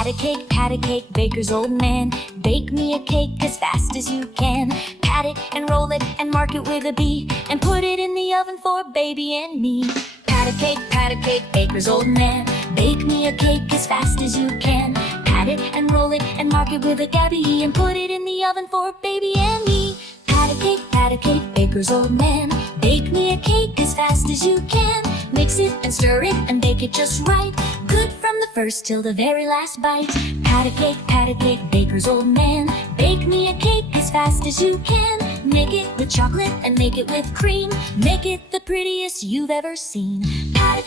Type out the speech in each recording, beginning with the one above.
pat a cake, baker's old man. Bake me a cake as fast as you can. Pat it and roll it and mark it with a B, and put it in the oven for baby and me. Pat a cake, baker's old man. Bake me a cake as fast as you can. Pat it and roll it and mark it with a Gabby, and put it in the oven for baby and me. Pat a cake, baker's old man. Bake me a cake as fast as you can. Mix it and stir it and bake it just right. Good from the first till the very last bite. Pat a cake, baker's old man. Bake me a cake as fast as you can. Make it with chocolate and make it with cream. Make it the prettiest you've ever seen. Pat a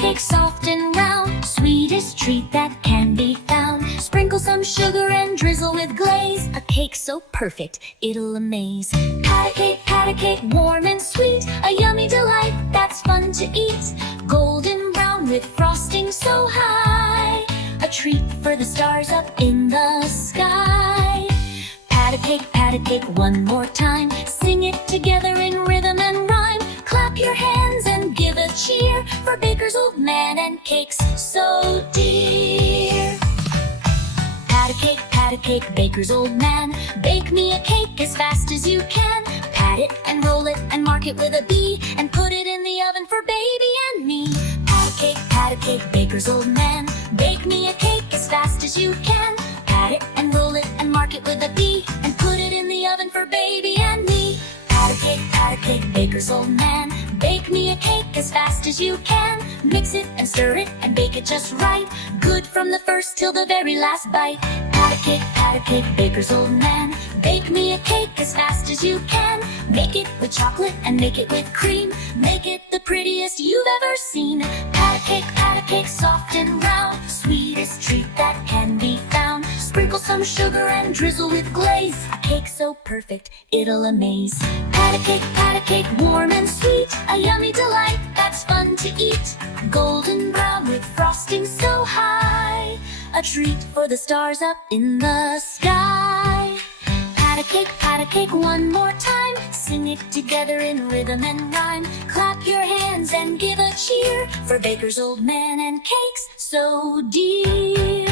cake, soft and round. Sweetest treat that can be found. Sprinkle some sugar and drizzle with glaze. A cake so perfect, it'll amaze. Pat a cake, warm and sweet. A yummy delight that's fun to eat. Golden brown with frosting so high. A treat for the stars up in the sky. Pat a cake, one more time. Sing it together in rhythm and rhyme. Clap your hands and give a cheer for baker's old man and cakes so dear. Pat a cake, baker's old man. Bake me a cake as fast as you can. Pat it and roll it and mark it with a B, and put it in the oven for baby and me. Pat a cake, baker's old man. Bake me a cake as fast as you can. Pat it and roll it and mark it with a B, and put it in the oven for baby and me. Pat a cake, baker's old man. Bake me a cake as fast as you can. Mix it and stir it and bake it just right. Good from the first till the very last bite. Pat a cake, baker's old man. Bake me a cake as fast as you can. Make it with chocolate and make it with cream. Make it the prettiest you've ever seen. Pat a cake, soft and round. Sweetest treat that can be found. Sprinkle some sugar and drizzle with glaze. A cake so perfect, it'll amaze. Pat a cake, warm and sweet. A yummy delight that's fun to eat. Golden brown with frosting so high. A treat for the stars up in the sky. Pat a cake, one more time. Sing it together in rhythm and rhyme. Clap your hands and give a cheer for baker's old man and cakes so dear.